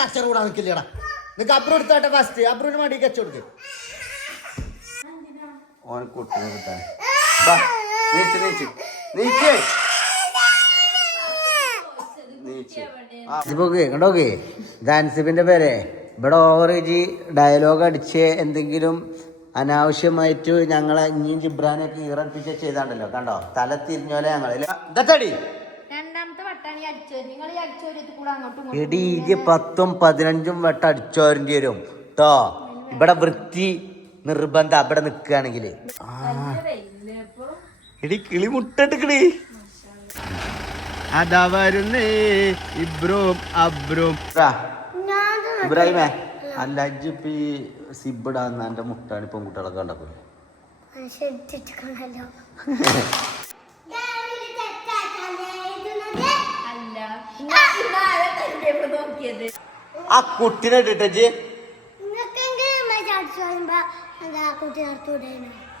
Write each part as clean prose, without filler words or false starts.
കച്ചറ കൂടാ നിൽക്കില്ലടാ. നിനക്ക് അബ്രു എടുത്താട്ടെ ഫസ്റ്റ്. അബ്രുവിന് മടി കച്ച കൊടുക്ക്. ഓൻ കുട്ടിനെ കിട്ടാൻ കണ്ടോക്കെ ജാൻസിബിന്റെ പേരെ ഇവിടെ ഓവറേജ് ഡയലോഗ് അടിച്ച് എന്തെങ്കിലും അനാവശ്യമായിട്ട് ഞങ്ങളെ ഇനിയും ജിബ്രാനൊക്കെ ഈറപ്പിച്ച ചെയ്താണ്ടല്ലോ. കണ്ടോ തല തിരിഞ്ഞോലെ ഞങ്ങള് ഇതടി എടി 10ഉം 15ഉം വട്ടം അടിച്ചോരേണ്ടി വരും കേട്ടോ. ഇവിടെ വൃത്തി നിർബന്ധം അവിടെ നിക്കുകയാണെങ്കിൽ. എടി കിളി മുട്ടിക്കടി. അതാ വരുന്നേ ഇബ്രാഹിമേ അല്ല അജ്ജിപ്പി സിബിടാന്ന് എന്റെ മുട്ടാണ് പെൺകുട്ടികളൊക്കെ കണ്ടപ്പോ ആ കുട്ടിനെ ഇട്ടിട്ടേ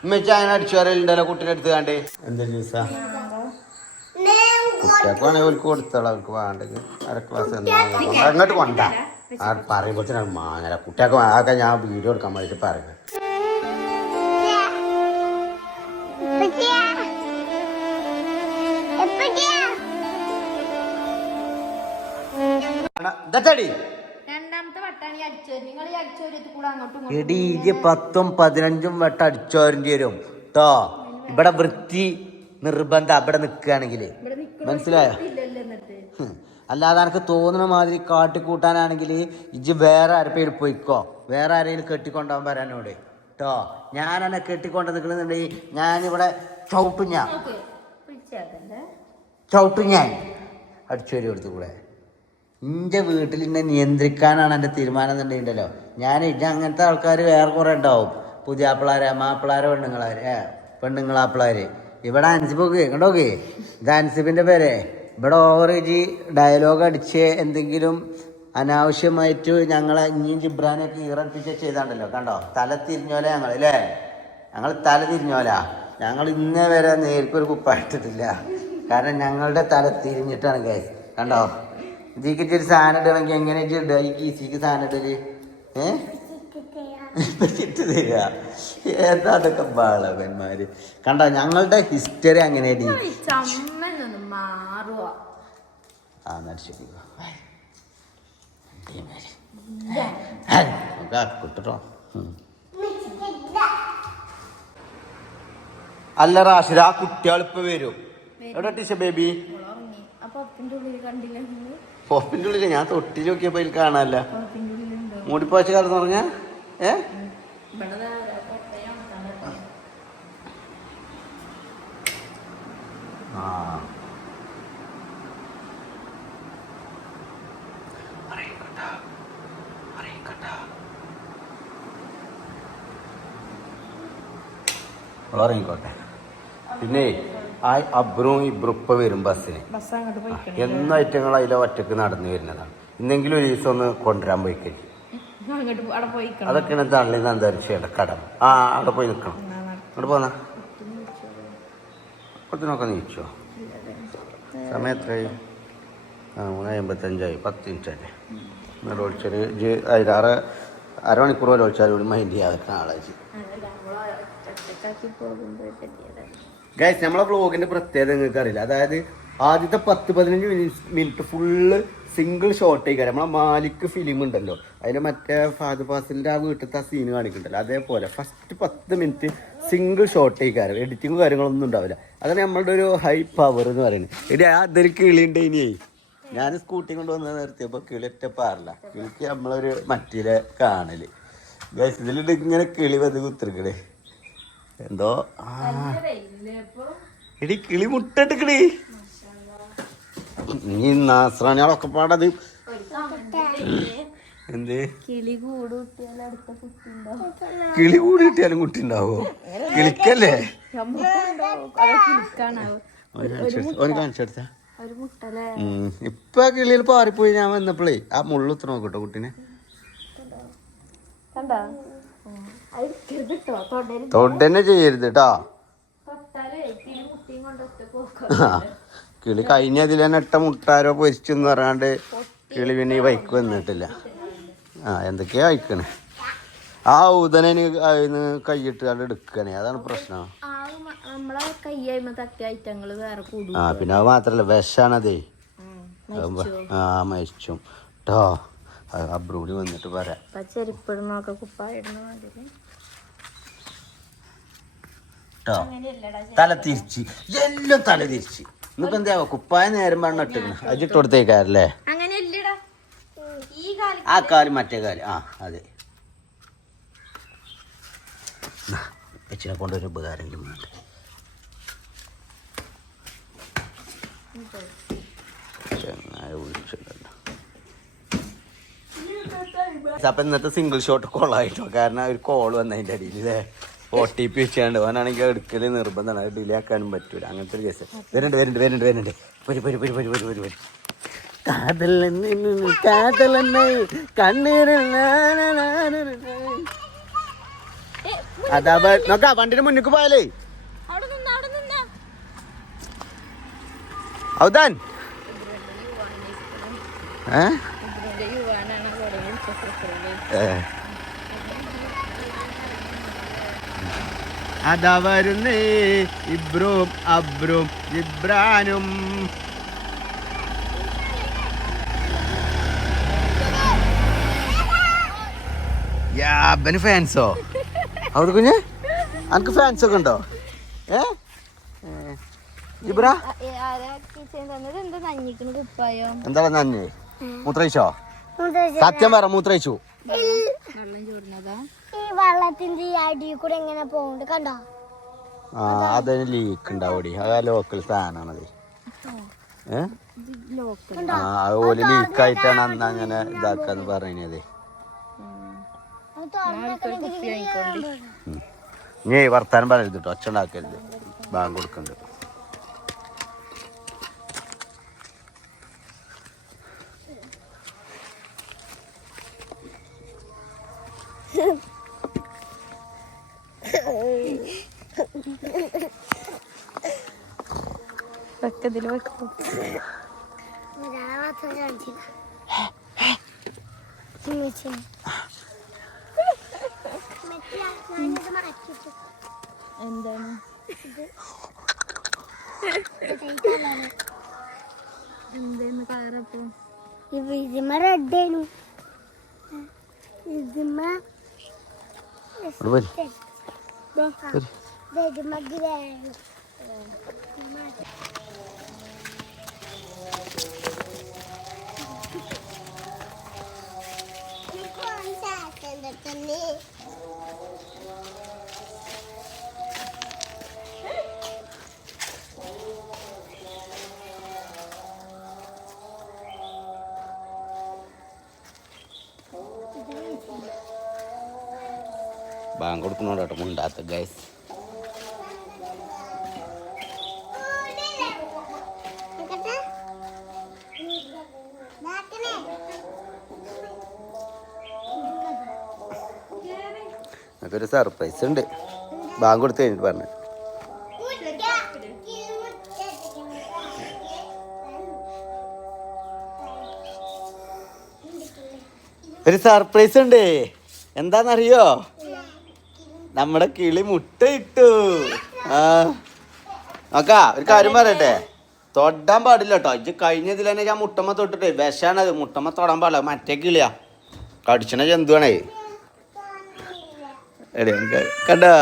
ഉമ്മച്ച അങ്ങനെ അടിച്ചു വരലുണ്ടല്ലോ കുട്ടീനെ എടുത്ത് കാണ്ടേ. എന്താ ജ്യൂസാ കുട്ടികൾക്കാണെങ്കിൽ അവർക്ക് കൊടുത്തോളാം. അവർക്ക് വേണ്ടെങ്കിൽ അര ക്ലാസ് അങ്ങോട്ട് കൊണ്ടാ പറയുമ്പോഴത്തേനാണ് മാങ്ങല കുട്ടികൾക്ക് ആകെ ഞാൻ വീഡിയോ എടുക്കാൻ വേണ്ടിട്ട് പറയുന്നത്. എടി 10ഉം 15ഉം വട്ടം അടിച്ചോരേണ്ടി വരും കേട്ടോ. ഇവിടെ വൃത്തി നിർബന്ധം അവിടെ നിക്കുകയാണെങ്കിൽ. മനസ്സിലായോ? അല്ലാതെ എനിക്ക് തോന്നുന്ന മാതിരി കാട്ടിക്കൂട്ടാനാണെങ്കിൽ ഇജ്ജ് വേറെ ആരെങ്കിലും പോയിക്കോ. വേറെ ആരെങ്കിലും കെട്ടിക്കൊണ്ടാൻ വരാനോട് കേട്ടോ. ഞാൻ എന്നെ കെട്ടിക്കൊണ്ട് നിൽക്കുന്നുണ്ടെങ്കിൽ ഞാനിവിടെ ചവിട്ടും. ഞാൻ അടിച്ചോരി കൊടുത്തു കൂടെ. എൻ്റെ വീട്ടിൽ എന്നെ നിയന്ത്രിക്കാനാണ് എൻ്റെ തീരുമാനം എന്നുണ്ടെങ്കിലോ ഞാൻ അങ്ങനത്തെ ആൾക്കാർ വേറെ കുറേ ഉണ്ടാവും. പുതിയാപ്പിളാര് മാപ്പിളാര് പെണ്ണുങ്ങളാപ്പിളാര്. ഇവിടെ അൻസിബൊക്കെ കണ്ടോക്കെ ജാൻസിബിന്റെ പേരെ ഇവിടെ ഓവറേജ് ഡയലോഗ് അടിച്ച് എന്തെങ്കിലും അനാവശ്യമായിട്ട് ഞങ്ങളെ ഇനിയും ജിബ്രാനൊക്കെ ഈറപ്പിച്ച ചെയ്താണ്ടല്ലോ. കണ്ടോ തല തിരിഞ്ഞോലെ ഞങ്ങൾ അല്ലേ. ഞങ്ങൾ തല തിരിഞ്ഞോല. ഞങ്ങൾ ഇന്നേ വരെ നേരിക്കൊരു കുപ്പായിട്ടിട്ടില്ല. കാരണം ഞങ്ങളുടെ തല തിരിഞ്ഞിട്ടാണ് ഗൈസ്. കണ്ടോ ഇതിക്ക് ഇച്ചിരി സാധനം ഇടണമെങ്കിൽ എങ്ങനെ ഇടുക? ഈ കീസിക്ക് സാധനം ഇടല് ഇട്ട് തരിക. ഏതാതൊക്കെ ബാളവന്മാര്. കണ്ടോ ഞങ്ങളുടെ ഹിസ്റ്ററി അങ്ങനെ കിട്ടോ. അല്ല റാഷിദ ആ കുട്ടികൾ ഇപ്പൊ വരും. എവിടെ ടീച്ച ബേബി? പോപ്പിന്റെ ഉള്ളില് ഞാൻ തൊട്ടി നോക്കിയപ്പോ ഇതിൽ കാണാനല്ല. മൂടിപ്പാച്ച് കടന്നു പറഞ്ഞ ഇറങ്ങിക്കോട്ടെ. പിന്നെ ആ അബ്രും ഇബ്രുപ്പ വരും ബസ്സിന്. എന്നും ഐറ്റങ്ങൾ അതിലെ ഒറ്റക്ക് നടന്നു വരുന്നതാണ്. ഇന്നെങ്കിലും ഒരു ദിവസം ഒന്ന് കൊണ്ടുവരാൻ പോയിക്കരി. അതൊക്കെയാണ് തള്ളി നന്തരിച്ചയുടെ കടം. അവിടെ പോയി നിൽക്കണം. അങ്ങോട്ട് പോന്നാ കുറച്ചിനൊക്കെ നീച്ചോ. സമയം എത്രയായി? 3:55 10 മിനിറ്റല്ലേ. ഒളിച്ചൊരു അതിലാറ് അരമണിക്കൂർ പോലെ ഒളിച്ചാൽ കൂടി മൈൻഡ് ചെയ്യാതെ ആളാച്ച്. ഗൈസ് നമ്മളെ വ്ളോഗിന്റെ പ്രത്യേകത നിങ്ങൾക്ക് അറിയില്ല. അതായത് ആദ്യത്തെ 10-15 മിനിറ്റ് ഫുള്ള് സിംഗിൾ ഷോട്ട് ആയിക്കാരം. നമ്മളെ മാലിക് ഫിലിം ഉണ്ടല്ലോ അതിൽ മറ്റേ ഫാദർ ഫാസിലിന്റെ ആ വീട്ടിലത്തെ ആ സീന് കാണിക്കുന്നുണ്ടല്ലോ അതേപോലെ ഫസ്റ്റ് 10 മിനിറ്റ് സിംഗിൾ ഷോട്ട് ആയിക്കാരം. എഡിറ്റിങ്ങും കാര്യങ്ങളൊന്നും ഉണ്ടാവില്ല. അതാണ് നമ്മളുടെ ഒരു ഹൈ പവർ എന്ന് പറയുന്നത്. എടി അതൊരു കിളിയുണ്ട്. ഇനിയേ ഞാൻ സ്കൂട്ടി കൊണ്ട് വന്ന് നിർത്തിയപ്പോൾ കിളി ഒറ്റ പാറില്ല. കിളിക്ക് നമ്മളൊരു മറ്റേ കാണല്. ഗൈസ് ഇതിലിട്ട് ഇങ്ങനെ കിളി വന്ന് കുത്തിരിക്കണേ എന്തോ. എടി കിളി മുട്ടിക്കടി. നീ നാസ്രാണികളൊക്കെ പാടത് എന്ത് കിളി കൂടി കിട്ടിയാലും കുട്ടി ഉണ്ടാവോ? കിളിക്കല്ലേ ഓന് കാണിച്ചെടുത്ത ഇപ്പൊ കിളിയിൽ പാറിപ്പോയി. ഞാൻ വന്നപ്പോഴേ ആ മുള്ളുത്ര നോക്കട്ടോ കുട്ടീനെ. തൊടന്നെ ചെയ്യരുത് കേട്ടോ. കിളി കഴിഞ്ഞ ഇതിൽ തന്നെ ഇട്ട മുട്ടാരോ പൊരിച്ചെന്ന് പറയാണ്ട് കിളി പിന്നെ ഈ വൈക്ക് വന്നിട്ടില്ല. ആ എന്തൊക്കെയാ വയ്ക്കണേ. ആ ഊതനന് അതിന് കൈയിട്ട് കണ്ട് എടുക്കണേ, അതാണ് പ്രശ്നം. ആ പിന്നെ അത് മാത്രല്ല വിഷാണതേ. ആ മരിച്ചും കേട്ടോ. അബ്രൂടി വന്നിട്ട് പറയാം. തല തിരിച്ച് എല്ലാം തല തിരിച്ച്. ഇന്നിപ്പോ എന്താ കുപ്പായ നേരം പറഞ്ഞ ഇട്ടിക്കണ അജിട്ട് കൊടുത്തേക്കാരല്ലേ. ആ കാല് മറ്റേ കാല്. ആ അതെ, അച്ഛനെ കൊണ്ടൊരു ഉപകാരമെങ്കിലും വേണ്ട. ചെങ്ങായ വിളിച്ചിട്ടുണ്ടല്ലോ. അപ്പൊ ഇന്നത്തെ സിംഗിൾ ഷോട്ട് കൊള്ളായിട്ടോ. കാരണം ഒരു കോള് വന്നതിൻ്റെ അടിയിൽ ഇല്ലേ, OTP വെച്ചാണ്ട് ഓനാണെങ്കിൽ എടുക്കല് നിർബന്ധമാണ്. അത് ഡിലേ ആക്കാനും പറ്റൂല. അങ്ങനത്തെ ഒരു കേസ്. വരുന്നുണ്ട് അതാ നോക്കാ വണ്ടിന്റെ മുന്നിക്ക് പോയാലേ. ഔദാൻ അതാ വരുന്നേ ഇബ്രും അബ്രും ഇബ്രാനും. യാബന് ഫാൻസോ? അവിടെ കുഞ്ഞ് അനക്ക് ഫാൻസ് ഒക്കെ ഉണ്ടോ? ഇബ്രാ എന്താ നഞ്ഞ് മൂത്രയിച്ചോ? സത്യം പറ, മൂത്രയിച്ചു? വെള്ളത്തിന്റെ അടിയിൽ കൂടെ എങ്ങനെ പോകുന്നുണ്ട് കണ്ടോ? ആ അതിന് ലീക്ക് ഉണ്ടാവൂടി. അത് ലോക്കൽ സാധനമാണത്. ഓല് ലീക്കായിട്ടാണ് അന്ന് അങ്ങനെ ഇതാക്കാന്ന് പറഞ്ഞത്. നീ വർത്താനം പറയരുത് കേട്ടോ, ഒച്ച ഉണ്ടാക്കരുത്. ബാങ്ക് കൊടുക്കുന്നുണ്ട്. എന്താണ് എന്തേന്ന് കാറപ്പോ ഇതിമ റെഡേനു ഇതിമ ബാങ്ക് കൊടുക്കണോട്ടോ മുണ്ടാത്ത ഗൈസ്. ഒരു സർപ്രൈസ് ഉണ്ട്. ബാങ്ക് കൊടുത്ത് കഴിഞ്ഞിട്ട് പറഞ്ഞു. ഒരു സർപ്രൈസ് ഉണ്ട്. എന്താന്നറിയോ? നമ്മുടെ കിളി മുട്ട ഇട്ടു. ആ നോക്കാ, ഒരു കാര്യം പറയട്ടെ, തൊടാൻ പാടില്ല കേട്ടോ. ഇത് കഴിഞ്ഞതിൽ തന്നെ ഞാൻ മുട്ടമ്മ തൊട്ടിട്ടേ വിഷാണത്. മുട്ടമ്മ തൊടാൻ പാടില്ല, മറ്റേ കിളിയാ, കടിച്ചണ ജന്തുവാണേ. കണ്ടോ?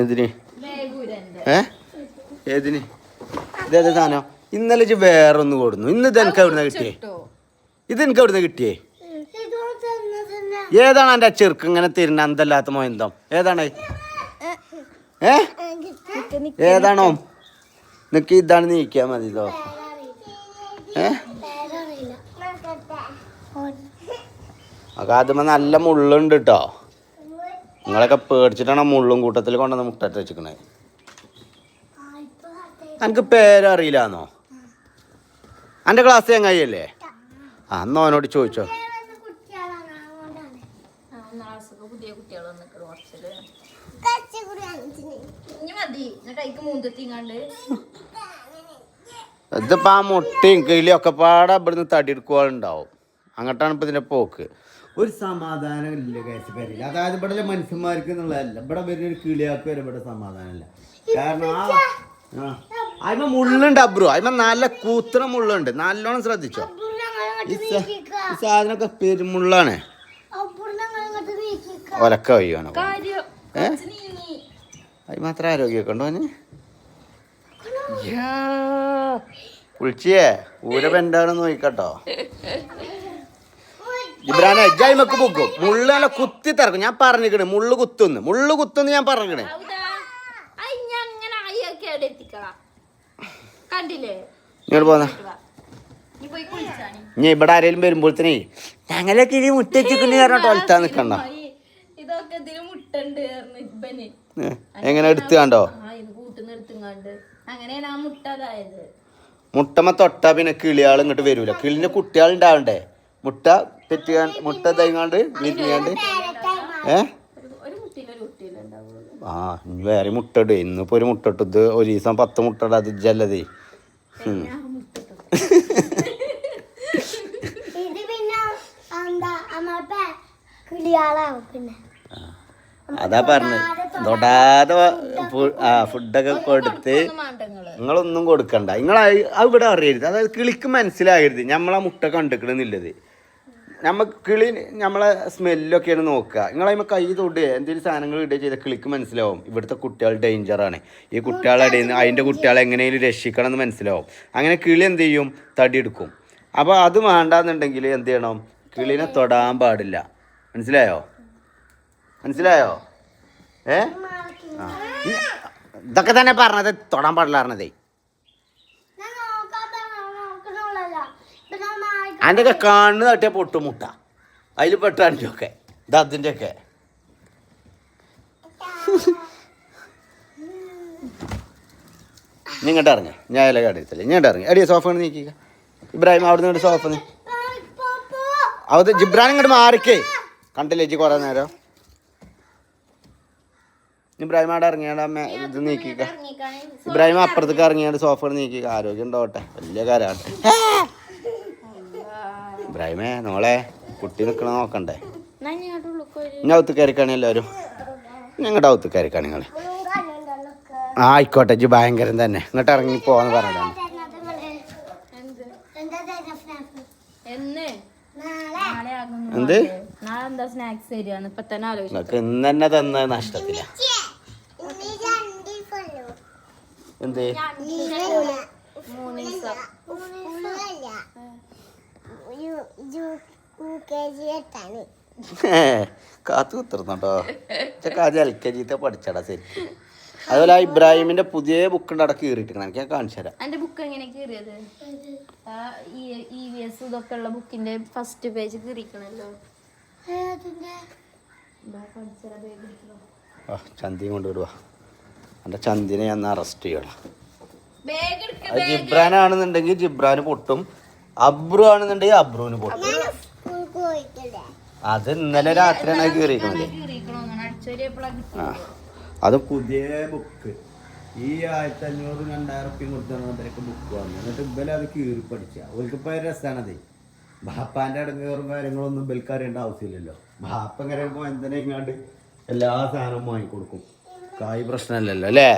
എന്തിന് ഏതിന് ഇതേത് സാധനം? ഇന്നലെ വേറൊന്ന് കൊടുന്നു. ഇന്ന് ഇതെനിക്ക് എവിടുന്ന കിട്ടിയേ? ഇതെനിക്ക് എവിടുന്ന കിട്ടിയേ? ഏതാണ് എൻ്റെ ചെറുക്ക് ഇങ്ങനെ തിരുന്ന അന്തല്ലാത്ത മോയന്തം? ഏതാണ്? ഏതാണോ? നിനക്ക് ഇതാണ് നീക്കിയാ മതിയോ? അതുമ്പോ നല്ല മുള്ളുണ്ട് കേട്ടോ. നിങ്ങളൊക്കെ പേടിച്ചിട്ടാണ് മുള്ളും കൂട്ടത്തിൽ കൊണ്ടുവന്ന് മുട്ടട്ട് വെച്ചിക്കണേ. എനിക്ക് പേരറിയില്ലാന്നോ? എൻ്റെ ക്ലാസ് ചങ്ങായിയല്ലേ? ആ എന്നാ അവനോട് ചോദിച്ചോ. ഇതിപ്പോ ആ മുട്ടയും കിളിയും ഒക്കെ പാടെ ഇവിടുന്ന് തടിയെടുക്കുവാളുണ്ടാവും. അങ്ങോട്ടാണ് ഇപ്പൊ ഇതിന്റെ പോക്ക്. ഒരു സമാധാനം ഇല്ല കേസില്ല. അതായത് ഇവിടെ മനുഷ്യന്മാർക്ക് എന്നുള്ളതല്ല, ഇവിടെ വരുന്ന കിളിയാക്ക് വരെ ഇവിടെ സമാധാനമില്ല. കാരണം അതിമ മുള്ളുണ്ട് അബ്രു, അതിമ നല്ല കൂത്തണ മുള്ളുണ്ട്. നല്ലോണം ശ്രദ്ധിച്ചോ. ഈ സാധനമൊക്കെ പെരുമുള്ളാണ്. ഒലക്ക വയ്യാണോ? അത് മാത്രം ആരോഗ്യമൊക്കെ ഉണ്ടോ അവന്? വിളിച്ചേ ഊരപ്പ എന്താണെന്ന് നോക്കട്ടോ. ജിബ്രാനെ ജൈമക്ക് പൊക്കും. മുള്ളു നല്ല കുത്തി തിറക്കും. ഞാൻ പറഞ്ഞിക്കണേ മുള്ളു കുത്തുന്ന് ഞാൻ പറഞ്ഞിക്കണേ. ഇങ്ങോട്ട് പോന്ന ഇനി ഇവിടെ ആരെങ്കിലും വരുമ്പോഴത്തേനേ ഞങ്ങളൊക്കെ ഇനി മുട്ട വെച്ചിട്ട് പറഞ്ഞിട്ട് ഒലത്താൻ നിക്കണ്ട. എങ്ങനെ എടുത്ത് കണ്ടോ? മുട്ടമ്മ തൊട്ടാ പിന്നെ കിളിയാൾ ഇങ്ങോട്ട് വരൂല. കിളിന്റെ കുട്ടികൾ ഉണ്ടാവണ്ടേ? മുട്ട മുട്ട തൈങ്ങാണ്ട് വിരിഞ്ഞാണ്ട് ആ ഇനി വേറെ മുട്ട ഇടും. ഇന്നിപ്പോ ഒരു മുട്ട ഇട്ടത് ഒരു ദിവസം 10 മുട്ട ഇടാ. അത് ജല്ലതേ അതാ പറഞ്ഞത്. തൊടാതെ ഫുഡൊക്കെ കൊടുത്ത് നിങ്ങളൊന്നും കൊടുക്കണ്ട. നിങ്ങൾ ഇവിടെ അറിയരുത്. അതായത് കിളിക്ക് മനസ്സിലാകരുത് നമ്മളാ മുട്ട കണ്ടിക്കണമെന്നില്ലത്. കിളി നമ്മളെ സ്മെല്ലൊക്കെയാണ് നോക്കുക. നിങ്ങളതിമ്മ കൈ തൊടുക എന്തെങ്കിലും സാധനങ്ങൾ ഇടുക ചെയ്താൽ കിളിക്ക് മനസ്സിലാവും ഇവിടുത്തെ കുട്ടികൾ ഡേഞ്ചറാണ്. ഈ കുട്ടികളെ ഇടയിൽ നിന്ന് അതിൻ്റെ കുട്ടികളെ എങ്ങനെയും രക്ഷിക്കണം എന്ന് മനസ്സിലാവും. അങ്ങനെ കിളി എന്ത് ചെയ്യും? തടിയെടുക്കും. അപ്പോൾ അത് വേണ്ടാന്നുണ്ടെങ്കിൽ എന്ത് ചെയ്യണം? കിളിനെ തൊടാൻ പാടില്ല. മനസ്സിലായോ? ഇതൊക്കെ തന്നെ പറഞ്ഞത് തൊടാൻ പാടില്ല പറഞ്ഞതേ. അതിൻ്റെ ഒക്കെ കണ്ണ് തട്ടിയ പൊട്ടുമുട്ട അതിൽ പെട്ടാൻ്റെ ഒക്കെ ഇത് അതിൻ്റെ ഒക്കെ. ഇങ്ങോട്ട് ഇറങ്ങി. ഞാൻ ഇല കടത്തില്ല. ഇങ്ങോട്ട് ഇറങ്ങി. എടിയ സോഫ നീക്കുക. ഇബ്രാഹിം അവിടെ നിന്ന് സോഫ അത് ജിബ്രാൻ ഇങ്ങോട്ട് മാറിക്കേ. കണ്ടില്ലേ ജി കുറേ നേരം? ഇബ്രാഹിം അവിടെ ഇറങ്ങിയാണ്ട് അമ്മ ഇത് നീക്കിക്ക. ഇബ്രാഹിം അപ്പുറത്തേക്ക് ഇറങ്ങിയാണ്ട് സോഫ നീക്കിക്ക. ആരോഗ്യം ഉണ്ടാവട്ടെ. വലിയ കാര്യമാട്ടെ. ഇബ്രാഹിമേ നോളെ കുട്ടി നിൽക്കണ നോക്കണ്ടേ? ഞാൻ ഒത്തു കയറിക്കാണി എല്ലാവരും. ഞങ്ങളുടെ ഒത്തു കയറിക്കാണി നിങ്ങൾ. ആയിക്കോട്ടെ ജി ഭയങ്കരം തന്നെ. ഇങ്ങോട്ട് ഇറങ്ങി പോവാന്ന് പറഞ്ഞതാണ്. എന്ത് നിങ്ങൾക്ക് ഇന്ന് തന്നെ തന്ന നഷ്ടത്തില. എന്ത് കാത്തു കുത്തിർന്നോട്ടോ. ആദ്യം LKG പഠിച്ചടാ ശരിക്കും. അതുപോലെ ഇബ്രാഹിമിന്റെ പുതിയ ബുക്ക് ഉണ്ട് അവിടെ കീറിയിട്ടിരിക്കണം. എനിക്ക് ഞാൻ കാണിച്ചു തരാം. എന്റെ ബുക്ക് എങ്ങനെ കീറിയത്? EVS ഇതൊക്കെ ഉള്ള ബുക്കിന്റെ ഫസ്റ്റ് പേജ് കീറിക്കണല്ലോ. ചന്തിയും കൊണ്ടുവിടുക. എന്റെ ചന്തിനെ ഞാൻ അറസ്റ്റ് ചെയ്യണം. അത് ജിബ്രാനാണെന്നുണ്ടെങ്കിൽ ജിബ്രാന് പൊട്ടും, അബ്രു ആണെന്നുണ്ടെങ്കിൽ അബ്രുവിന് പൊട്ടും. അത് ഇന്നലെ രാത്രിയാണ് കീറിയിരിക്കുന്നത്. ആ അത് പുതിയ ബുക്ക്. ഈ 1500 2000 കൊടുത്തവരൊക്കെ ബുക്ക് വന്നു. എന്നിട്ട് ഇവലെ അത് കീറി പഠിച്ച ഓൽക്കിപ്പോൾ രസമാണത്. ബാപ്പാൻ്റെ അടങ്ങേറും കാര്യങ്ങളൊന്നും ഇവൽക്ക് അറിയേണ്ട ആവശ്യമില്ലല്ലോ. ബാപ്പ ഇങ്ങനെ എന്തിനെങ്ങാണ്ട് എല്ലാ സാധനവും വാങ്ങിക്കൊടുക്കും. കായ് പ്രശ്നമല്ലല്ലോ അല്ലേ?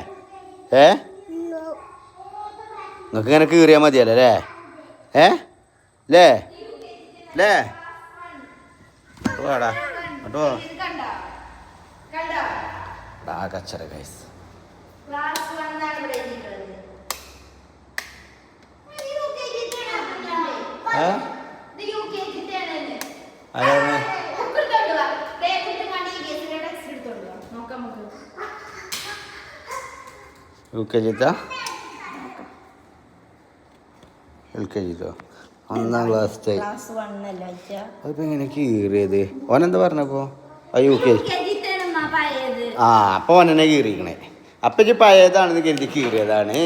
നിങ്ങൾക്ക് ഇങ്ങനെ കീറിയാൽ മതിയല്ലോ അല്ലേ? അല്ലേ വാടാ കേട്ടോ. കച്ചറ ഗൈസ്. LKG 1ാം class. അതിപ്പോ എങ്ങനെ കീറിയത്? ഓനെന്താ പറഞ്ഞപ്പോ? UKG. ആ അപ്പൊ ഓനെന്നെ കീറിക്കണേ. അപ്പൊ പഴയതാണെന്ന് കരുതി കീറിയതാണ്.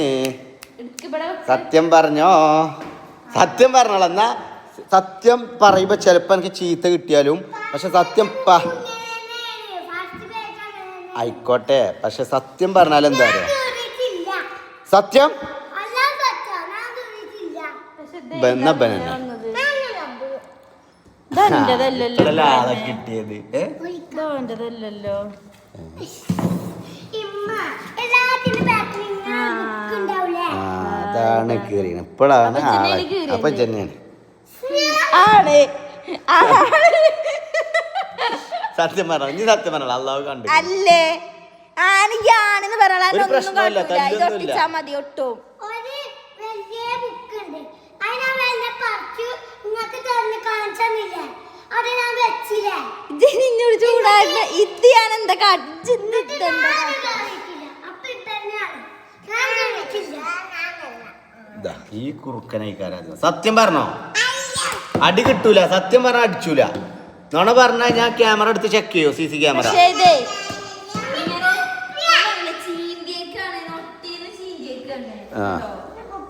സത്യം പറഞ്ഞോ? സത്യം പറഞ്ഞോളാം. എന്നാ സത്യം പറയുമ്പോ ചിലപ്പോ എനിക്ക് ചീത്ത കിട്ടിയാലും പക്ഷെ സത്യം ആയിക്കോട്ടെ. പക്ഷെ സത്യം പറഞ്ഞാൽ എന്താ പറയാ സത്യം ആളെ കിട്ടിയത് അതാണ് കീറിയത്. ഇപ്പോഴാണ് ആളെ അപ്പൊ തന്നെയാണ് സത്യം പറഞ്ഞ നീ സത്യം പറഞ്ഞ അള്ളാഹു കണ്ടു അല്ലേ ആണെന്ന് ഒരു പ്രശ്നമില്ല, തല്ലൊന്നുമില്ല. മതി ഒട്ടും നിന്നോട് ചൂടായിരുന്നു. ഇത് ഞാൻ എന്താ ഈ കുറുക്കനായിക്കാരാ. സത്യം പറഞ്ഞോ അടി കിട്ടൂല. സത്യം പറഞ്ഞ അടിച്ചൂല. നോണ പറഞ്ഞാ ഞാൻ ക്യാമറ എടുത്ത് ചെക്ക് ചെയ്യോ CC ക്യാമറ.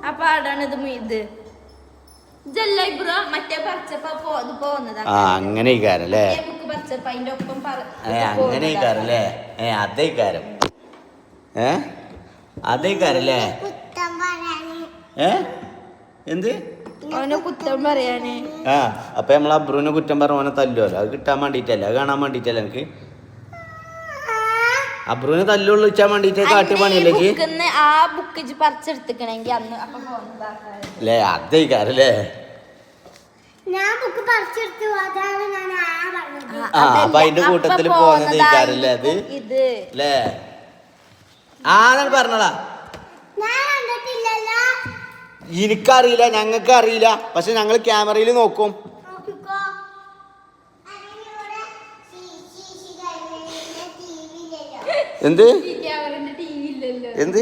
അപ്പൊ അതാണ് ഇത് അങ്ങനെ അല്ലേ അങ്ങനെ അല്ലേ അതേക്കാരം അതേക്കാരല്ലേ എന്ത് അവനെ കുറ്റം പറയാന്. അപ്പൊ നമ്മളെ അബ്രുവിനെ കുറ്റം പറഞ്ഞ ഓനെ തല്ലുമല്ലോ. അത് കിട്ടാൻ വേണ്ടിട്ടല്ല, അത് കാണാൻ വേണ്ടിട്ടല്ല. എനിക്ക് അബ്രുവിനെ തല്ലുള്ളൂ വെച്ചാൻ വേണ്ടിട്ട് കാട്ടി പണിയിലേക്ക് ആ ബുക്ക് പറിച്ചെടുത്തിക്കണെങ്കി അന്ന് അല്ലേ അതേക്കാരല്ലേ. അപ്പൊ അതിന്റെ കൂട്ടത്തില് പോകുന്നതേക്കാരല്ലേ അത് അല്ലേ. പറഞ്ഞടാ എനിക്കറിയില്ല, ഞങ്ങൾക്ക് അറിയില്ല. പക്ഷെ ഞങ്ങൾ ക്യാമറയിൽ നോക്കും. എന്ത് എന്ത്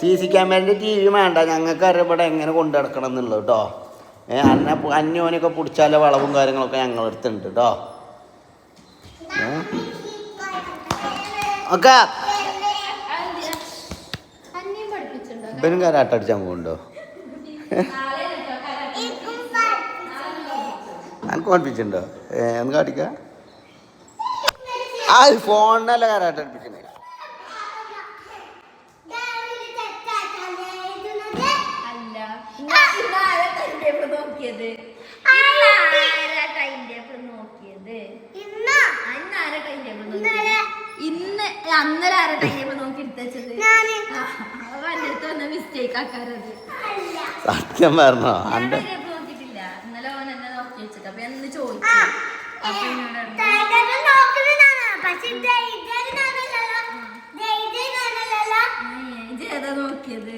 CC ക്യാമറന്റെ TV വേണ്ട. ഞങ്ങൾക്ക് അറിയാം ഇവിടെ എങ്ങനെ കൊണ്ടു നടക്കണം എന്നുള്ളത് കേട്ടോ. അന്യോനൊക്കെ പിടിച്ചാല വളവും കാര്യങ്ങളൊക്കെ ഞങ്ങളുടെ അടുത്തുണ്ട് കേട്ടോ. ഒക്കെ ഇവനും കരാട്ടടിച്ചാൻ പോകുന്നുണ്ടോ? എനിക്ക് പഠിപ്പിച്ചിട്ടുണ്ടോ? എന്ന് കാട്ടിക്ക ആ ഫോണിനല്ല കരാട്ടടിപ്പിക്കണേ. ഇന്ന് അന്നേരം ആരാ ടൈം ടേബിൾ നോക്കി എടുത്തത്? മിസ്റ്റേക്ക് ആക്കാറത് സത്യം പറഞ്ഞോ? നോക്കിട്ടില്ല. ഇന്നലെ ഓൻ എന്നെ നോക്കി വെച്ചിട്ട് അപ്പൊ ഞാൻ ചോദിച്ചു. ഏതാ നോക്കിയത്?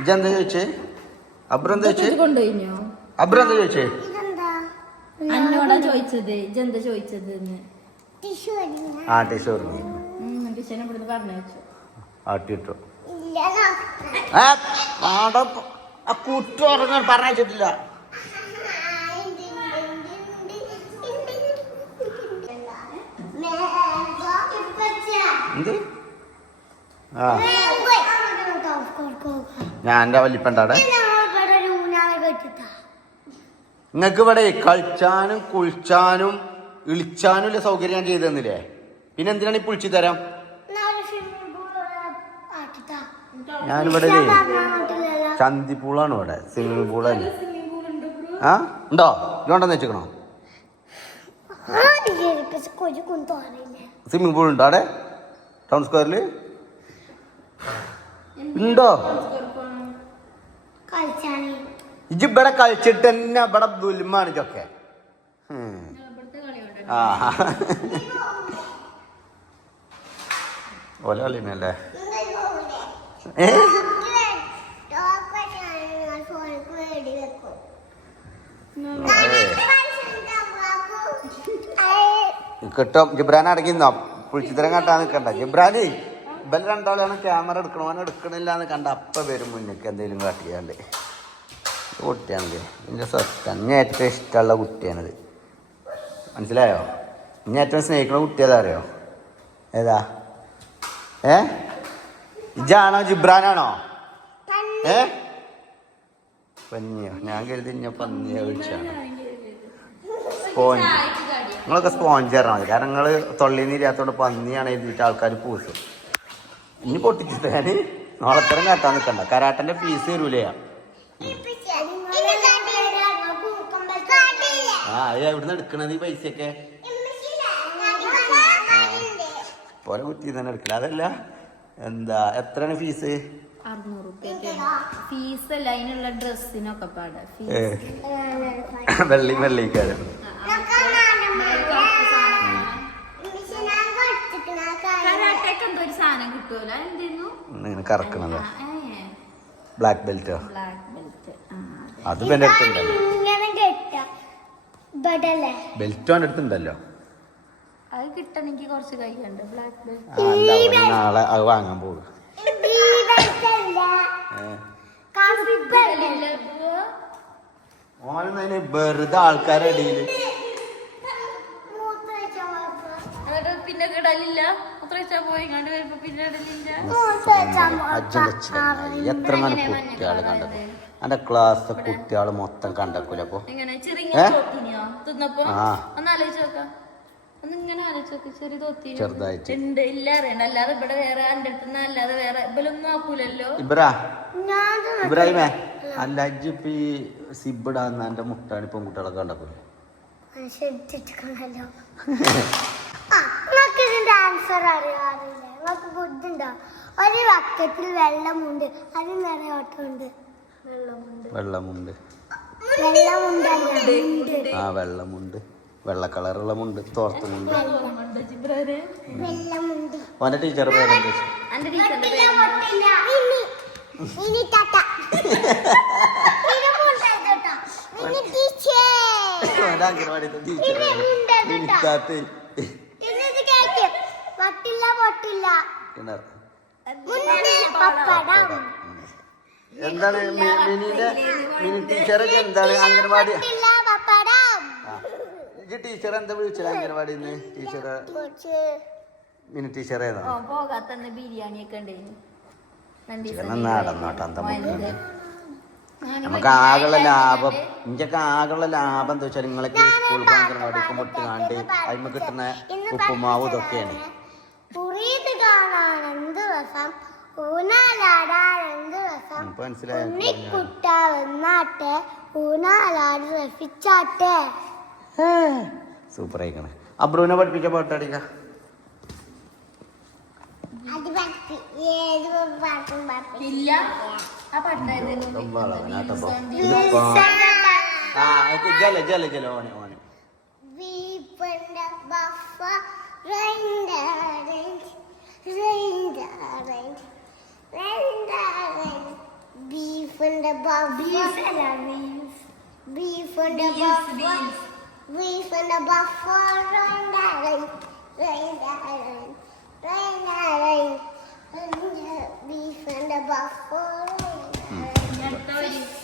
ഇജെന്താ ചോദിച്ചേ? അബ്രെന്താ ചോദിച്ചേ? കൊണ്ടുപോയിനോ? അബ്രെന്താ ചോദിച്ചേ? അന്നോടാ ചോദിച്ചത്. ഇജെന്താ ചോദിച്ചത്? ആ ടിഷു ടീച്ചറിനെ ഇവിടുന്ന് പറഞ്ഞു വെച്ചു. ആട്ടിട്ടോ കുട്ടി ഉറങ്ങാൻ പറഞ്ഞിട്ടില്ല. എന്ത് ആ ഞാൻ എൻ്റെ വലിപ്പണ്ടാടെ. നിങ്ങൾക്ക് ഇവിടെ കളിച്ചാനും കുളിച്ചാനും ഇളിച്ചാനും ഉള്ള സൗകര്യം ഞാൻ ചെയ്തു തന്നില്ലേ? പിന്നെ എന്തിനാണ് ഈ പുളിച്ചു തരാം? ഞാനിവിടെ ചന്തിപ്പൂളാണ് ഇവിടെ. സ്വിമ്മിങ് പൂളല്ല. ആ ഉണ്ടോ? ഇതുകൊണ്ടെന്ന് വെച്ചിക്കണോ? സ്വിമ്മിങ് പൂൾ ഉണ്ടോ അവിടെ ടൗൺ സ്ക്വയറിൽ? ഉണ്ടോ? ഇജ് ഇവിടെ കളിച്ചിട്ട് തന്നെ ഇവിടെ ദുൽമാണ് ഇതൊക്കെ. ആ ഓല കളിനല്ലേ? കിട്ടും. ജിബ്രാൻ അടങ്ങിന്നോ? പുളിച്ചിത്തരം കാട്ടാൻ നിൽക്കണ്ട. ജിബ്രാന് ഇവര് രണ്ടാളാണ് ക്യാമറ എടുക്കണോ എടുക്കണില്ല എന്ന് കണ്ട അപ്പം വരും മുന്നേക്ക് എന്തെങ്കിലും കാട്ടിയാണ്ട്. കുട്ടിയാണെങ്കിൽ എൻ്റെ സ്വത്താണ്. ഞാൻ ഏറ്റവും ഇഷ്ടമുള്ള കുട്ടിയാണിത്. മനസ്സിലായോ? ഇനി ഏറ്റവും സ്നേഹിക്കുന്ന കുട്ടി ഏതാ അറിയോ? ഏതാ? ഇജാണോ ജിബ്രാനാണോ? പന്നിയോ? ഞാൻ കരുതി ഇഞ്ഞ പന്നിയോ വിളിച്ചാണ്. സ്പോഞ്ച്. നിങ്ങളൊക്കെ സ്പോഞ്ച് തരണം മതി. കാരണം നിങ്ങൾ തൊള്ളിന്ന് ഇല്ലാത്തോണ്ട് പന്നിയാണ് എഴുതിയിട്ട് ആൾക്കാർ പൂസും. ഇനി പൊട്ടിച്ചു തരാൻ നോളത്തരം കാട്ടാൻ നിൽക്കണ്ട. കരാട്ടന്റെ ഫീസ് തരൂലേ? എവിടുന്ന് എടുക്കണത് ഈ പൈസയൊക്കെ? പോലെ കുറ്റി തന്നെ എടുക്കില്ല. അതല്ല എന്താ എത്രയാണ് ഫീസ്? 600 ഫീസ് അല്ല, അതിനുള്ള ഡ്രസ്സിനൊക്കെ പാടാ. വെള്ളിക്കാരൻ എന്തോ ഒരു സാധനം കിട്ടുമല്ലോ, എന്തായിരുന്നു കറക്കണത്? ബ്ലാക്ക് ബെൽറ്റോ? Black belt. അത് എന്റെ അടുത്തുണ്ടല്ലോ. ബെൽറ്റോ എന്റെ അടുത്തുണ്ടല്ലോ. അത് കിട്ടണമെങ്കിൽ കുറച്ച് കഴിയുണ്ട്. ബ്ലാക്ക് ബെൽറ്റ് നാളെ അത് വാങ്ങാൻ പോകും. ഓനതിന് വെറുതെ ആൾക്കാരുടെ ഇടയില് പിന്നെ കിടലില്ല. പോയിങ്ങാണ്ട് വരുമ്പോ പിന്നെ ഇടലില്ല. എത്ര കുട്ടികള് കണ്ടത്? എന്റെ ക്ലാസ് കുട്ടികള് മൊത്തം കണ്ടക്കൂല. അപ്പൊ എങ്ങനെ ചെറിയ തിന്നപ്പോ ഒന്ന് ആലോചിച്ച് നോക്കാം. ഒന്നിങ്ങനെ ആലോചിച്ച് നോക്ക്. ചെറിയ തോത്തി ചെറുതായിട്ട് ഉണ്ട്. ഇല്ല അറിയണ്ട. അല്ലാതെ ഇവിടെ വേറെ എൻ്റെ അടുത്ത് അല്ലാതെ വേറെ ഇവലൊന്നും ആക്കൂലല്ലോ. ഇബ്രാഹിമേ അല്ല ഇപ്പൊ ഈ സിബിടാന്ന് എന്റെ മുട്ടാണ് പെൺകുട്ടികളൊക്കെ കണ്ടക്കൂല. ആൻസർ അറിയാറില്ല. നിങ്ങൾക്ക് ബുദ്ധിണ്ടോ? ഒരു ബക്കറ്റിൽ വെള്ളമുണ്ട്, അതിൽ നിറയെ ഓട്ടമുണ്ട്. വെള്ളമുണ്ട്. ആ വെള്ളമുണ്ട്. വെള്ള കളറുള്ള മുണ്ട്, തോർത്തുമുണ്ട്. ഓന്റെ ടീച്ചർ പേരെന്താ? അംഗനവാടി ടീച്ചർ എന്താണ് മിനി ടീച്ചറൊക്കെ? എന്താണ് അംഗനവാടി ടീച്ചർ എന്താ വിളിച്ചത് അംഗനവാടിന്ന്? ടീച്ചറ് മിനി ടീച്ചർ ഏതാ? പോകാത്തന്ന് ബിരിയാണി ഒക്കെ നടന്നോട്ടെ. നമുക്ക് ആകെയുള്ള ലാഭം, ഇഞ്ചൊക്കെ ആകെയുള്ള ലാഭം എന്താ വെച്ചാൽ നിങ്ങളൊക്കെ സ്കൂൾ അംഗനവാടിക്ക് മുട്ടുകാണ്ട് അതിന് കിട്ടുന്ന ഉപ്പുമാവ് ഇതൊക്കെയാണ്. സൂപ്പർ ആയിക്കണേ. അബ്രുവിനെ പഠിപ്പിച്ച പാട്ടടിക്ക.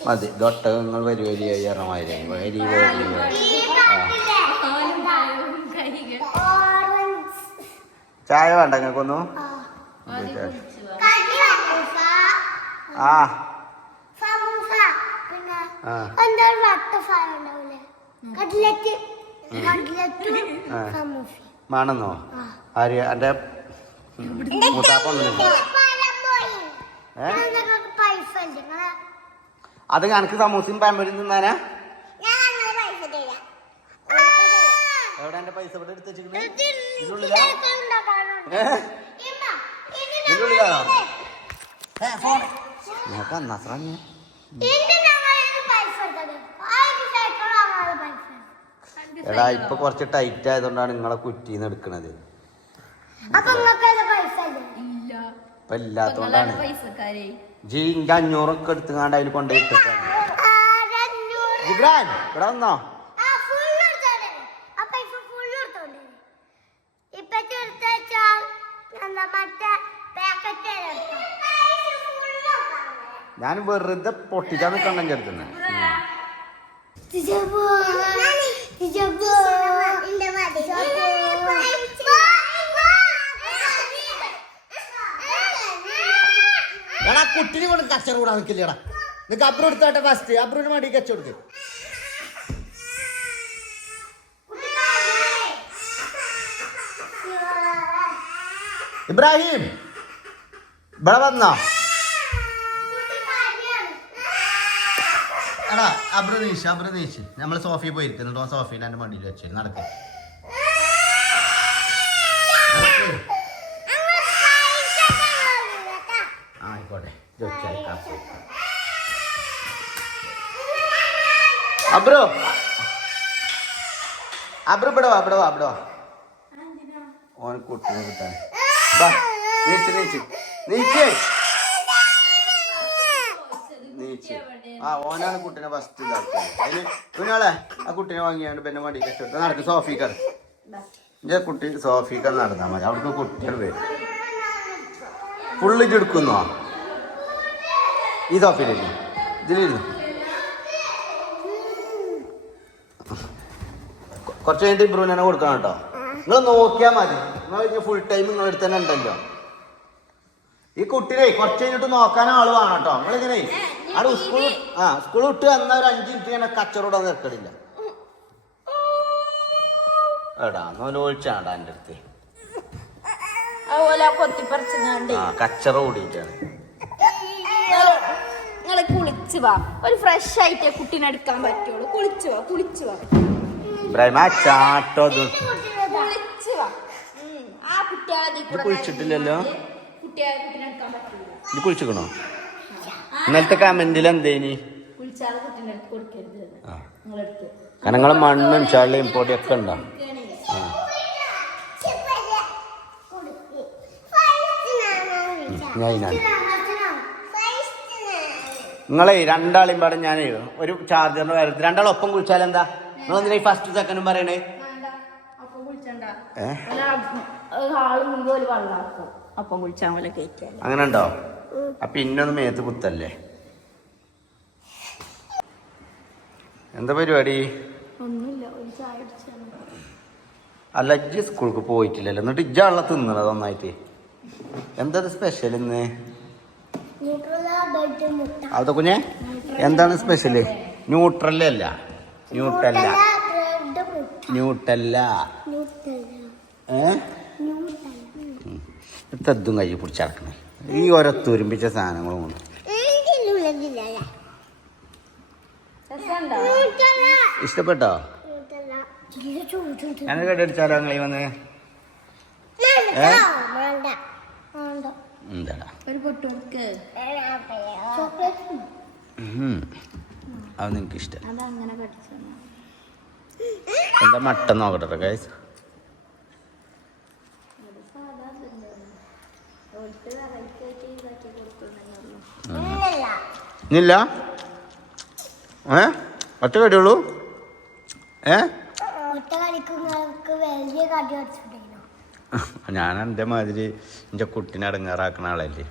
മതി ഒട്ടകങ്ങൾ വരി വരിയായി ഇറങ്ങായി വരി വരി. ചായ വേണ്ട നിങ്ങൾക്കൊന്നും? വേണമെന്നോ? ആര് എന്റെ മുത്താപ്പൊന്നുമില്ല. അത് എനിക്ക് സമൂസയും പാമ്പരും തിന്നാനാ? എവിടെ എന്റെ പൈസ ഇവിടെ എടുത്ത് വെച്ചിരിക്കുന്നത്? നോക്കാം നസ്രാഞ്ഞ. എടാ ഇപ്പൊ കുറച്ച് ടൈറ്റ് ആയതുകൊണ്ടാണ് നിങ്ങളെ കുറ്റീന്ന് എടുക്കണത്. ഇപ്പൊ ഇല്ലാത്തോണ്ടാണ്. ജി 500 ഒക്കെ എടുത്തുകാണ്ട് അതിൽ കൊണ്ടുപോയിട്ടാണ്. ജിബ്രാൻ ഇവിടെ വന്നോ? ഞാൻ വെറുതെ പൊട്ടിച്ചാ നിക്കണ്ട എൻ്റെ അടുത്ത്. എടാ കുട്ടിനെ കൊണ്ട് കച്ചറ കൂടാൻ നിൽക്കില്ലടാ. നിനക്ക് അബ്രു എടുത്താട്ടെ ഫസ്റ്റ്. അബ്രുവിന് മടി കച്ച കൊടുക്ക്. ഇബ്രാഹിം ഇവിടെ വന്നോ? എടാ അബ്രു നീച്ച് നമ്മള് സോഫയിൽ പോയിരിക്കുന്നുണ്ടോ? സോഫയിൽ എന്റെ മടിയിൽ വെച്ച് നടക്കും. ആയിക്കോട്ടെ. അബ്രു ഇവിടെ വാ. ഓൻ കുട്ടിനെ കിട്ടാൻ നീച്ച്. ആ ഓനാണ് കുട്ടിനെ ഫസ്റ്റ് ഇതാക്കിയത്. അതിന് കുഞ്ഞാളെ ആ കുട്ടിനെ വാങ്ങിയാണ്ട് പിന്നെ മടി കെട്ടിട്ട് നടക്കും. സോഫിക്കർ എന്റെ കുട്ടി സോഫിക്കർ നടന്നാ മതി. അവിടേക്ക് കുട്ടികൾ വരും. ഫുള്ള് ചെടുക്കുന്നോ ഈ സോഫയിലിരുന്നു. ഇതിലിരുന്നു. കുറച്ച് കഴിഞ്ഞിട്ട് ഇബ്രൂനെ കൊടുക്കണം കേട്ടോ. നിങ്ങൾ നോക്കിയാൽ മതി. നിങ്ങൾ ഫുൾ ടൈം നിങ്ങളെടുത്ത് തന്നെ ഉണ്ടല്ലോ. ഈ കുട്ടിനെ കുറച്ച് കഴിഞ്ഞിട്ട് നോക്കാൻ ആള് വേണം കേട്ടോ. നിങ്ങളിങ്ങനെ അവിടെ സ്കൂൾ വിട്ട് വന്ന ഒരു 5 മിനിറ്റ് ഇങ്ങനെ കച്ചറോടാൻ നിൽക്കണില്ല. എടാ നോലോളിച്ചാണ്ടാ എൻ്റെ അടുത്ത് കച്ചറ കൂടിയിട്ടാണ്. നിങ്ങള് കുളിച്ചു വാ. ഒരു ഫ്രഷ് ആയിട്ട് കുട്ടീനെ എടുക്കാൻ പറ്റുള്ളൂ. കുളിച്ചു വാ. ചാട്ടോ കുളിച്ചു വാ. ആ കുട്ടികളെ കുളിച്ചിട്ടില്ലല്ലോ. കുട്ടിനെ എടുക്കാൻ പറ്റുള്ളൂ. ഇത് കുളിച്ചിക്കണോ? ഇന്നലത്തെ കമന്റിൽ എന്തേനി? കുളിച്ചാതെ കുട്ടീനെ എടുത്ത് കൊടുക്കരുത്. കാരണം നിങ്ങളെ മണ്ണും ചളിയും പൊടിയൊക്കെ ഉണ്ടാവും. നിങ്ങളെ രണ്ടാളെയും പാടെ ഞാൻ ഒരു ചാർജറിന്റെ കാര്യത്തിൽ രണ്ടാളും ഒപ്പം കുളിച്ചാൽ എന്താ? നിങ്ങളെന്തിനാ ഈ ഫസ്റ്റ് സെക്കൻഡും പറയണേ? അങ്ങനെ ഉണ്ടോ? അപ്പൊ ഇന്നൊന്ന് മേത്ത് കുത്തല്ലേ? എന്താ പരിപാടി? അല്ല ഇജ്ജ് സ്കൂൾക്ക് പോയിട്ടില്ലല്ലോ. എന്നിട്ട് ഇജ്ജാണല്ലോ തിന്നണത് നന്നായിട്ട്. എന്താ സ്പെഷ്യൽ ഇന്ന്? അതെ കുഞ്ഞെ എന്താണ് സ്പെഷ്യല്? ന്യൂട്രല്ല തദ്ദും കൈ പിടിച്ചടക്കണേ. ഈ ഓരോ തുരുമ്പിച്ച സാധനങ്ങളും കൊണ്ട് ഇഷ്ടപ്പെട്ടോ? ഞാൻ കടടിച്ചാലോ നിങ്ങൾ വന്ന്? എന്താടാ അത് നിനക്ക് ഇഷ്ടം? എന്താ മട്ടൻ നോക്കട്ടെ ഗൈസ്. ഇല്ല ഒറ്റ കടിയുള്ളൂ. ഞാൻ എൻ്റെ മാതിരി എൻ്റെ കുട്ടീനെ അടങ്ങാറാക്കണ ആളല്ലേ.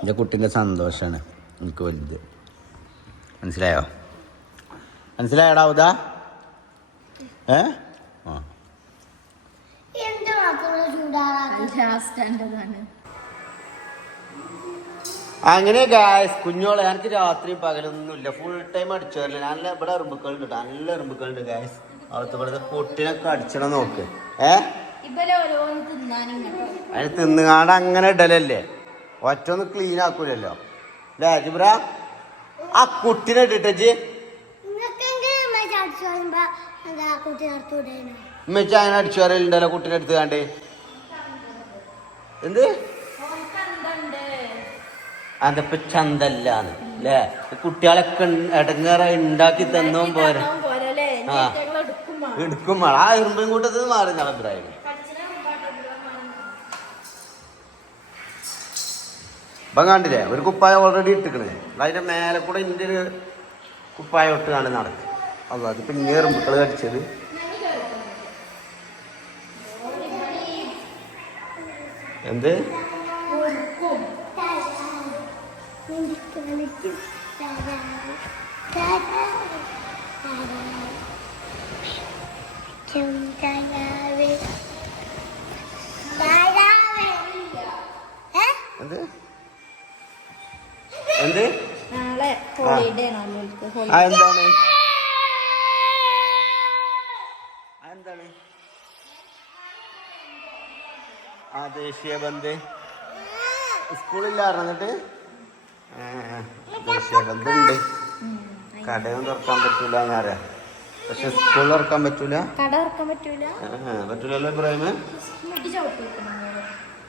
എൻ്റെ കുട്ടീൻ്റെ സന്തോഷമാണ് എനിക്ക് വലുത്. മനസ്സിലായോടാ ഉദാ? അങ്ങനെ ഗായ്സ് കുഞ്ഞോളെ എനിക്ക് രാത്രി പകലൊന്നുമില്ല. ഫുൾ ടൈം അടിച്ചു വരില്ല. നല്ല ഇവിടെ എറുമ്പുക്കളുണ്ട് കേട്ടോ. നല്ല എറുമ്പുക്കളുണ്ട് ഗായ്സ്. അവിടുത്തെ ഇവിടുത്തെ പൊട്ടിനൊക്കെ അടിച്ചണം നോക്ക്. അതിന് തിന്നുകാണ്ട് അങ്ങനെ ഇടലല്ലേ. ഒറ്റൊന്ന് ക്ലീൻ ആക്കൂലല്ലോ അല്ലേ ജിബ്ര? ആ കുട്ടിനെ ഇട്ടിട്ടേച്ച് ഉമ്മച്ച അങ്ങനെ അടിച്ചു വരലുണ്ടല്ലോ കുട്ടീനെ എടുത്ത് കാണ്ട്. എന്ത് അതപ്പോ ചന്തല്ലാന്ന് അല്ലേ? കുട്ടികളൊക്കെ ഇടങ്ങേറായി ഉണ്ടാക്കി തന്നോ പോരാ. എടുക്കും ആ ഇരുമ്പും കൂട്ടത്തിൽ മാറി നടപ്പിലായി. ഇപ്പം കണ്ടില്ലേ ഒരു കുപ്പായം ഓൾറെഡി ഇട്ടിക്കണേ. അതിന്റെ മേലെ കൂടെ ഇന്റെ ഒരു കുപ്പായം ഇട്ട് കാണി നടക്കും. അല്ല അതിപ്പോ ഇങ്ങനെ എറുമ്പുക്കള് കടിച്ചത്. എന്ത് എന്ത് എന്ത് നാളെ ഹോളിഡേ ആണല്ലോ എന്താണ് എന്താണ് ആ ദേശീയ ബന്ദ് സ്കൂളില്ലായിരുന്നു എന്നിട്ട് ദേശീയ ബന്ദ് ഉണ്ട് കടയൊന്നും തുറക്കാൻ പറ്റൂല എന്നറിയാം പക്ഷെ സ്കൂൾ തുറക്കാൻ പറ്റൂല കട തുറക്കാൻ പറ്റൂല പറ്റൂലല്ലോ ഇബ്രാഹിം മുടി ചവിട്ടിക്കണം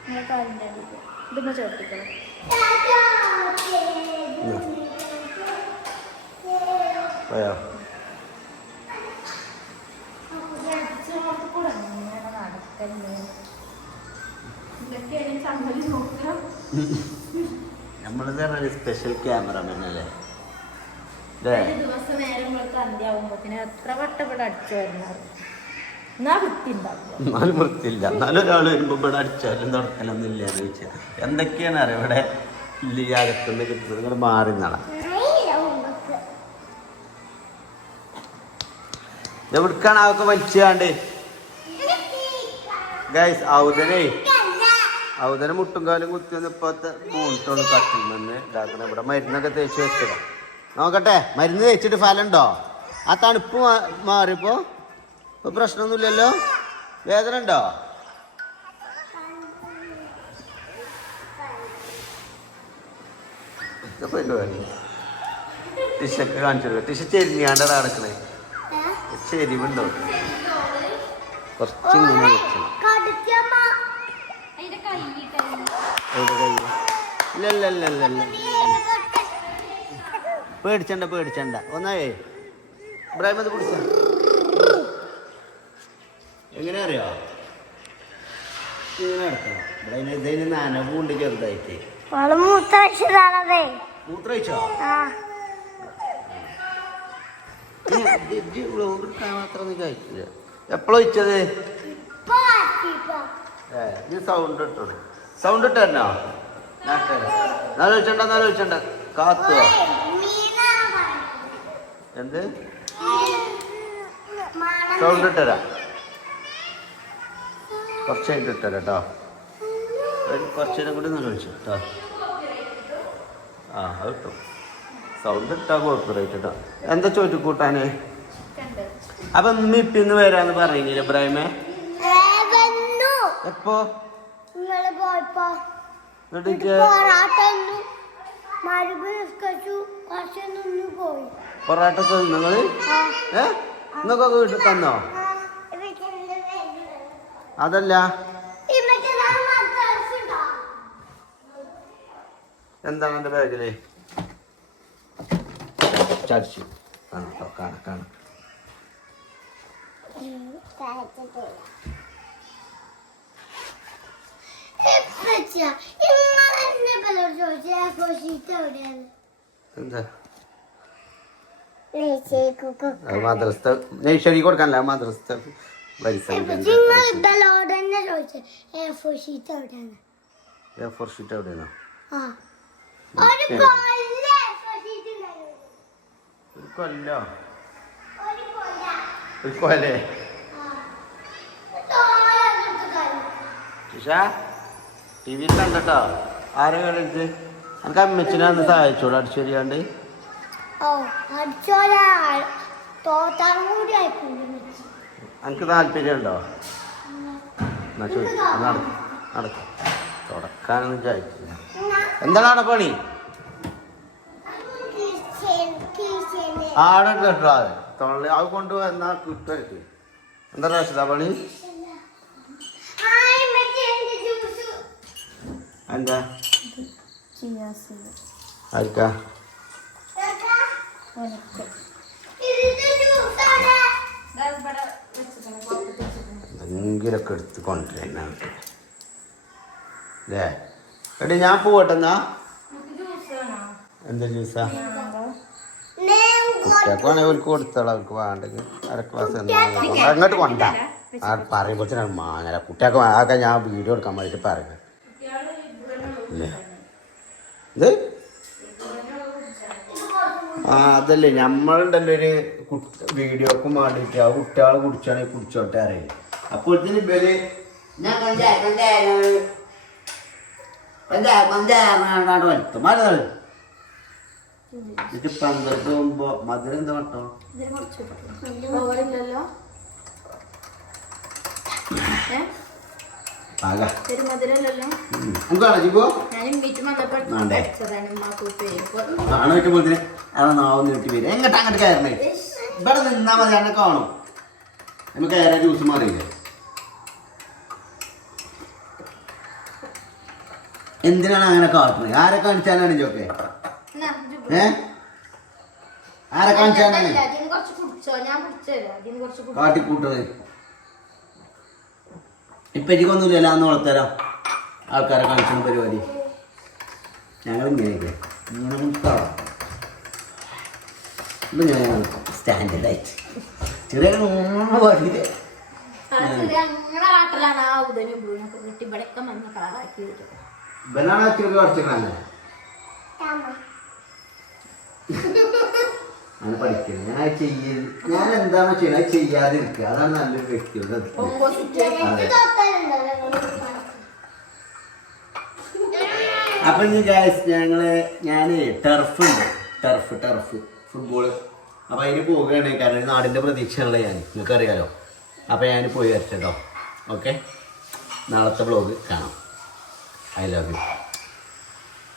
നിങ്ങളെ കാലിൻ്റെ അടിയിൽ ഇതൊന്ന് ചവിട്ടിക്കണം പോയോ നമ്മളിത് സ്പെഷ്യൽ ക്യാമറമാൻ അല്ലേ ദിവസം നേരം അന്ത്യാവുമ്പോ എത്ര വട്ടം ഇവിടെ അടിച്ചു വരുന്നത് എന്നാ വൃത്തി ഉണ്ടാവും എന്നാലും വൃത്തിയില്ല എന്നാലും ഒരാൾ വരുമ്പോ ഇവിടെ അടിച്ചാലും തുടക്കലൊന്നും ഇല്ല എന്ന് ചോദിച്ചാൽ എന്തൊക്കെയാണ് അറിയാം ഇവിടെ ഇല്ല ഈ അകത്തുനിന്ന് കിട്ടുന്നത് നിങ്ങൾ മാറി നടാം എവിടുക്കാണ് അതൊക്കെ വലിച്ചാണ്ട് ഗൈസ് ഔദനെ മുട്ടും കാലും കുത്തി വന്ന് ഇപ്പോഴത്തെ മൂന്നിട്ടുള്ളൂ കട്ടിൽ നിന്ന് ഇതാക്കണം ഇവിടെ മരുന്നൊക്കെ തേച്ച് വെച്ചതാ നോക്കട്ടെ മരുന്ന് തേച്ചിട്ട് ഫലം ഉണ്ടോ ആ തണുപ്പ് മാറിയപ്പോ ഇപ്പൊ പ്രശ്നമൊന്നുമില്ലല്ലോ വേദന ഉണ്ടോ ടിഷൊക്കെ കാണിച്ചു ടിഷ ചെരിഞ്ഞാണ്ടാണ് നടക്കണേ ചെരിവുണ്ടോ കുറച്ചിങ്ങനെ വെക്കണം ഇല്ല പേടിച്ചണ്ട ഒന്നേ ഇബ്രാഹിം അത് പിടിച്ച എങ്ങനെ അറിയോ ഇങ്ങനെ നടക്കണം ഇവിടെ ഇതിന് നനവുണ്ട് ചെറുതായിട്ട് മൂത്രയിച്ചോ മാത്രം കഴിച്ചില്ല എപ്പോഴാ വെച്ചത് നീ സൗണ്ട് ഇട്ടോളൂ സൗണ്ട് ഇട്ടോ നാലോചിച്ചണ്ട കാത്തുവോ എന്ത് സൗണ്ട് ഇട്ടരാ കുറച്ച് കഴിഞ്ഞിട്ട് ഇട്ടരാ കേട്ടോ കുറച്ച് നേരം കൂടി നാലോചിച്ചു കേട്ടോ ആ അത് കിട്ടും സൗണ്ട് ഇട്ടാ കോർപ്പറേറ്റ് കേട്ടോ എന്താ ചോദിച്ചു കൂട്ടാന് അപ്പൊ ഇന്ന് വരാന്ന് പറഞ്ഞില്ലേ ഇബ്രാഹിമേ എപ്പോ പൊറാട്ടൊക്കെ നിങ്ങള് നിങ്ങൾക്കൊക്കെ വീട്ടിൽ തന്നോ അതല്ല എന്താണ് എന്റെ ബാഗില് ചടിച്ചു കാണട്ടോ കാണാം എന്താ മദ്രസ നെയ്ശരി കൊടുക്കാനല്ല മദ്രസ ഷീറ്റ് എവിടെയാണോ കൊല്ലോ ഒരു കൊലേ ടി വിയിൽ കണ്ടോ ആരെ കളിച്ച് എനിക്ക് അമ്മച്ചിനെ ഒന്ന് സഹായിച്ചോളൂ അടിച്ചൊരിയാണ്ട് എനിക്ക് താല്പര്യം ഉണ്ടോ എന്നാ ചോദിച്ചു നടക്കും തുടക്കാനൊന്നും ചോദിച്ചില്ല എന്താണ് അവിടെ പണി ആടെ കേട്ടോ തൊള്ളി അത് കൊണ്ടുപോന്നാ കിട്ടുമായിട്ട് എന്താ പ്രാവശ്യതാ പണി എന്താ ആർക്കാ എന്തെങ്കിലൊക്കെ എടുത്ത് കൊണ്ടുവരുന്ന അല്ലേ എടി ഞാൻ പോവട്ടെന്നാ എന്താ ജ്യൂസാ കുട്ടികൾക്ക് വേണമെങ്കിൽ അവർക്ക് കൊടുത്തോളാം അവർക്ക് വേണ്ടെങ്കിൽ അര ക്ലാസ് അങ്ങോട്ട് കൊണ്ടാ ആ പറയുമ്പോഴത്തേനാണ് മാങ്ങല കുട്ടികൾക്ക് ആകെ ഞാൻ വീഡിയോ എടുക്കാൻ വേണ്ടിയിട്ട് പറയുന്നത് ഇത് ആ അതല്ലേ നമ്മളുണ്ടല്ലോ ഒരു വീഡിയോക്കും വേണ്ടിയിട്ട് ആ കുട്ടികളെ കുടിച്ചാണെങ്കിൽ കുടിച്ചോട്ടെ അറിയില്ല അപ്പോൾ ഇവര് ഞാൻ വലിക്കും മരുന്നാള് എന്നിട്ട് പങ്കെടുത്ത് പോകുമ്പോ മധുരം എന്താ കേട്ടോ ഓവറില്ലല്ലോ മധുരല്ലോ നമുക്കാണോ ജിബോ ഞാനും വീട്ടിൽ ആണ് പറ്റുമ്പോഴത്തേന് അതാ നാവും നീട്ടി വരും എങ്ങോട്ട് അങ്ങോട്ട് കയറണേ ഇവിടെ നിന്നാ മതി എന്നെ കാണും നമുക്ക് കയറാൻ ജ്യൂസ് മാറിയില്ലേ എന്തിനാണ് അങ്ങനെ കാട്ടുന്നത് ആരെ കാണിച്ചാലാണ് ജോക്കെ ആരെ കാണിച്ചാലാണ് കാട്ടിക്കൂട്ടത് ഇപ്പൊ എനിക്കൊന്നുമില്ല അന്ന് വളർത്തരാം ആൾക്കാരെ കാണിക്കുന്ന പരിപാടി ഞങ്ങൾ ഇങ്ങനെയൊക്കെ ഇങ്ങനെ മുട്ടാണ് ഇപ്പൊ ഞാൻ സ്റ്റാൻഡേർഡായിട്ട് ചെറിയ പാടില്ലേ ബനാന ചെറിയ കുറച്ചല്ലേ അങ്ങനെ പഠിക്കുന്നത് ഞാൻ അത് ചെയ്യരുത് ഞാൻ എന്താണോ ചെയ്യുന്നത് അത് ചെയ്യാതിരിക്കുക അതാണ് നല്ലൊരു വ്യക്തിയുടെ അപ്പൊ ഞാൻ ടർഫുണ്ട് ടർഫ് ഫുട്ബോള് അപ്പൊ അതിന് പോവുകയാണ് കാരണം നാടിന്റെ പ്രതീക്ഷയുള്ള ഞാൻ നിങ്ങൾക്ക് അറിയാലോ അപ്പൊ ഞാൻ പോയി വരട്ടോ ഓക്കെ നാളത്തെ വ്ലോഗ് കാണാം I love you.